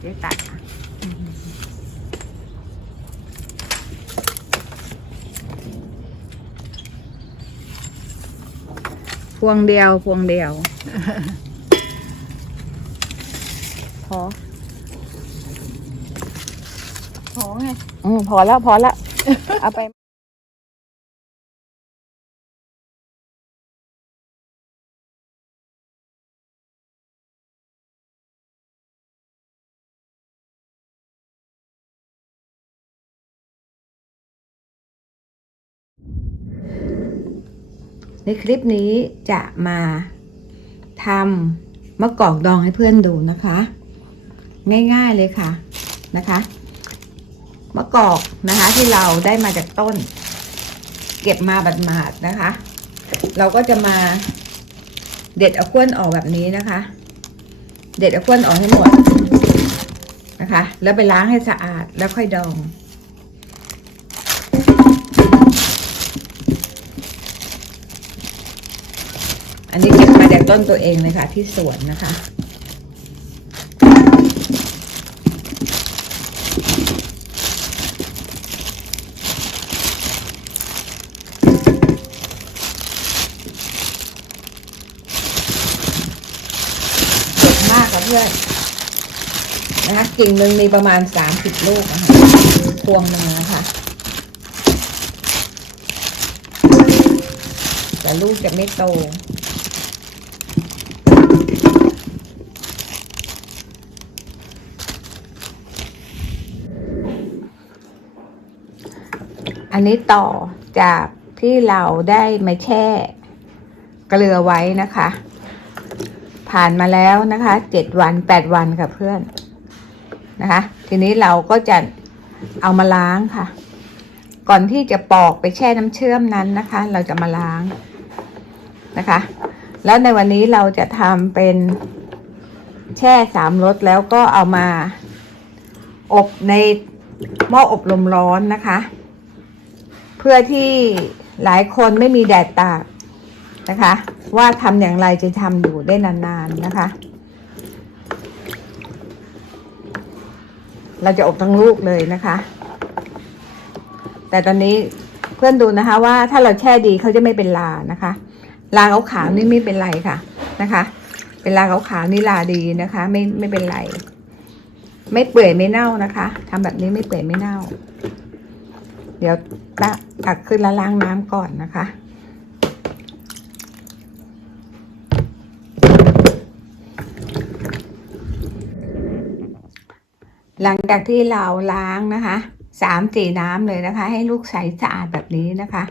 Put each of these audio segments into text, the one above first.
เจ๊ตัดอะพวงเดียวพวงเดียว พอ พอไงอืมพอแล้วพอแล้วเอาไป ในคลิปนี้จะมาทำมะกอกดองให้เพื่อนดูนะคะ ง่ายๆเลยค่ะนะคะมะกอกนะคะที่เราได้มาจากต้น เก็บมาบัดหมาดนะคะ เราก็จะมาเด็ดเอาข้วนออกแบบนี้นะคะ เด็ดเอาข้วนออกให้หมดนะคะ แล้วไปล้างให้สะอาดแล้วค่อยดอง อันนี้เก็บมาจากต้นตัวเองเลยค่ะ ที่สวนนะคะเด็ดมากค่ะเพื่อนนะคะกิ่งหนึ่งมีประมาณสามสิบลูกนะคะพวงหนึ่งนะคะแต่ลูกจะไม่โต อันนี้ต่อจากที่เราได้มาแช่เกลือไว้นะคะ ผ่านมาแล้วนะคะเจ็ดวันแปดวันค่ะเพื่อนนะคะ ทีนี้เราก็จะเอามาล้างค่ะ ก่อนที่จะปอกไปแช่น้ำเชื่อมนั้นนะคะ เราจะมาล้างนะคะ แล้วในวันนี้เราจะทำเป็นแช่สามรสแล้วก็เอามาอบในหม้ออบลมร้อนนะคะ เพื่อที่หลายคนไม่มีแดดตากนะคะ ว่าทำอย่างไรจะทำอยู่ได้นานๆนะคะ เราจะอบทั้งลูกเลยนะคะ แต่ตอนนี้เพื่อนดูนะคะ ว่าถ้าเราแช่ดีเขาจะไม่เป็นลานะคะลาขาวๆนี่ไม่เป็นไรค่ะนะคะ เป็นลาขาวๆนี่ลาดีนะคะ ไม่ไม่เป็นไร ไม่เปื่อยไม่เน่านะคะทำแบบนี้ไม่เปื่อยไม่เน่า เดี๋ยวตักขึ้นแล้วล้างน้ำก่อนนะคะ หลังจากที่เราล้างนะคะสามสี่น้ำเลยนะคะ ให้ลูกใสสะอาดแบบนี้นะคะ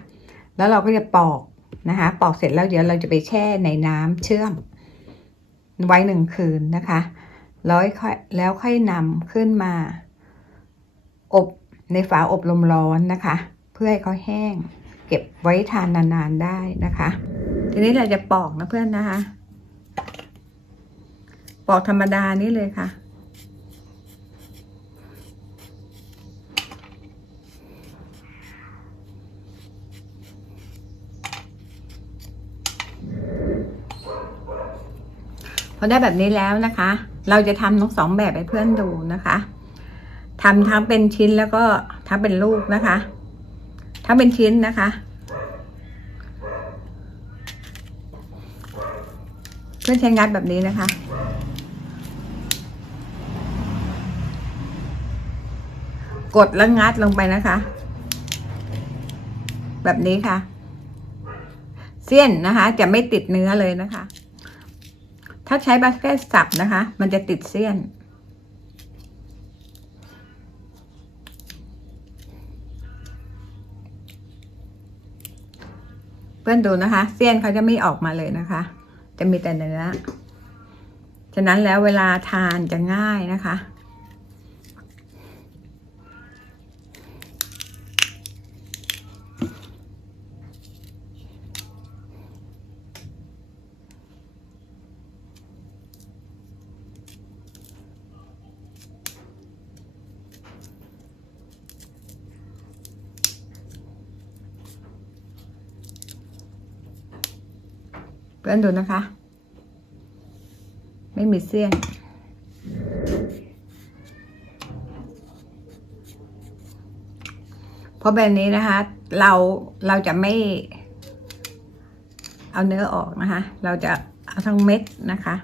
แล้วเราก็จะปอกนะคะ ปอกเสร็จแล้วเดี๋ยวเราจะไปแช่ในน้ำเชื่อม ไว้หนึ่งคืนนะคะแล้วค่อยแล้วค่อยนำขึ้นมา อบ ในฝาอบลมร้อนนะคะ เพื่อให้เขาแห้ง เก็บไว้ทานนานๆได้นะคะ ทีนี้เราจะปอกนะเพื่อนนะคะ ปอกธรรมดานี่เลยค่ะ พอได้แบบนี้แล้วนะคะ เราจะทำทั้งสองแบบให้เพื่อนดูนะคะ ทำทั้งเป็นชิ้นแล้วก็ทั้งเป็นลูกนะคะ ทั้งเป็นชิ้นนะคะ เพื่อใช้งัดแบบนี้นะคะกดแล้วงัดลงไปนะคะ แบบนี้ค่ะ เสี้ยนนะคะ จะไม่ติดเนื้อเลยนะคะ ถ้าใช้บาสเกตสับนะคะ มันจะติดเสี้ยน พื่อนดูนะคะเสี้ยนเขาจะไม่ออกมาเลยนะคะ จะมีแต่เนื้อ ฉะนั้นแล้วเวลาทานจะง่ายนะคะ เพื่อนดูนะคะ ไม่มีเสี้ยน เพราะแบบนี้นะคะ เราเราจะไม่ เอาเนื้อออกนะคะ เราจะเอาทั้งเม็ดนะคะ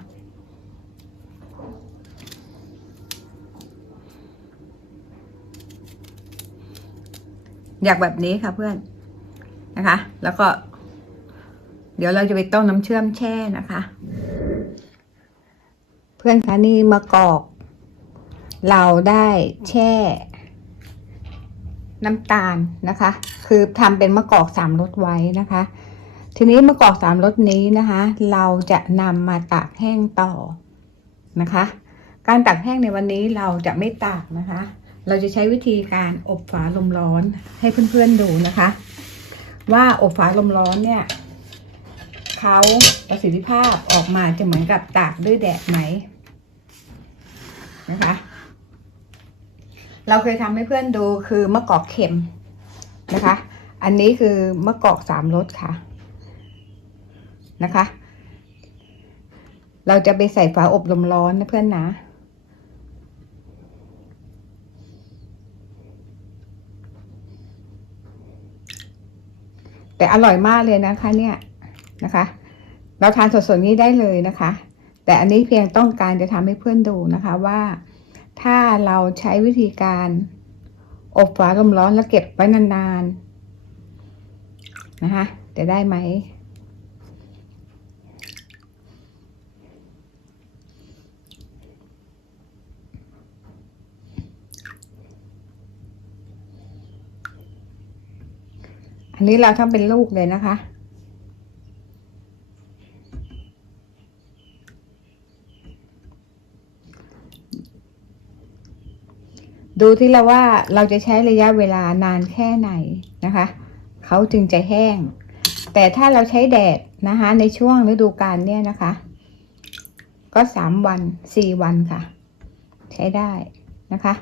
อยากแบบนี้ค่ะเพื่อนนะคะ แล้วก็ เดี๋ยวเราจะไปต้มน้ำเชื่อมแช่นะคะ เพื่อนคะนี่มะกอก เราได้แช่ น้ำตาลนะคะ คือทำเป็นมะกอกสามรสไว้นะคะ ทีนี้มะกอกสามรสนี้นะคะ เราจะนำมาตากแห้งต่อนะคะ การตากแห้งในวันนี้เราจะไม่ตากนะคะ เราจะใช้วิธีการอบฝาลมร้อนให้เพื่อนๆดูนะคะ ว่าอบฝาลมร้อนเนี่ย เขาประสิทธิภาพออกมาจะเหมือนกับตากด้วยแดดไหมนะคะ เราเคยทำให้เพื่อนดูคือมะกอกเค็มนะคะ อันนี้คือมะกอกสามรสค่ะนะคะ เราจะไปใส่ฝาอบลมร้อนนะเพื่อนนะแต่อร่อยมากเลยนะคะเนี่ย นะคะ เราทานสดๆนี้ได้เลยนะคะ แต่อันนี้เพียงต้องการจะทำให้เพื่อนดูนะคะว่า ถ้าเราใช้วิธีการอบฝาลมร้อนแล้วเก็บไว้นานๆนะคะจะได้ไหมอันนี้เราทำเป็นลูกเลยนะคะ ดูที่เราว่าเราจะใช้ระยะเวลานานแค่ไหนนะคะเขาจึงจะแห้ง แต่ถ้าเราใช้แดดนะคะในช่วงฤดูกาลเนี่ยนะคะ ก็สามวันสี่วันค่ะ ใช้ได้นะคะ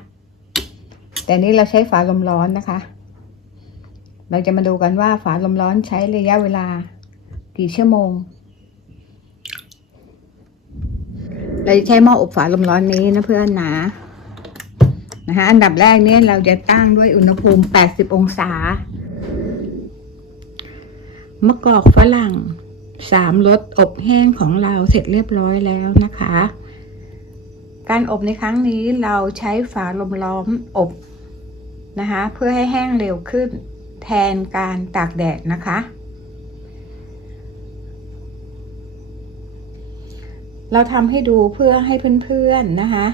แต่นี้เราใช้ฝาลมร้อนนะคะ เราจะมาดูกันว่าฝาลมร้อนใช้ระยะเวลากี่ชั่วโมง เราจะใช้หม้ออบฝาลมร้อนนี้นะเพื่อนนะ นะคะอันดับแรกเนี่ยเราจะตั้งด้วยอุณหภูมิ 80 องศามะกอกฝรั่งสามรสอบแห้งของเราเสร็จเรียบร้อยแล้วนะคะ การอบในครั้งนี้เราใช้ฝาลมล้อมอบนะคะ เพื่อให้แห้งเร็วขึ้นแทนการตากแดดนะคะ เราทำให้ดูเพื่อให้เพื่อนๆนะคะ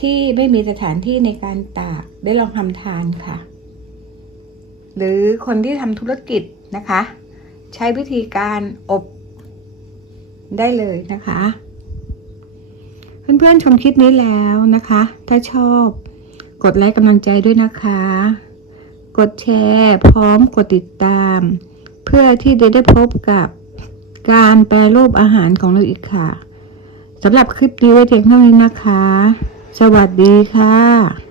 ที่ไม่มีสถานที่ในการตากได้ลองทำทานค่ะ หรือคนที่ทำธุรกิจนะคะ ใช้วิธีการอบได้เลยนะคะ เพื่อนๆชมคลิปนี้แล้วนะคะ ถ้าชอบกดไลค์กำลังใจด้วยนะคะ กดแชร์พร้อมกดติดตาม เพื่อที่จะได้พบกับการแปรรูปอาหารของเราอีกค่ะสำหรับคลิปนี้ไว้เพียงเท่านี้นะคะ สวัสดีค่ะ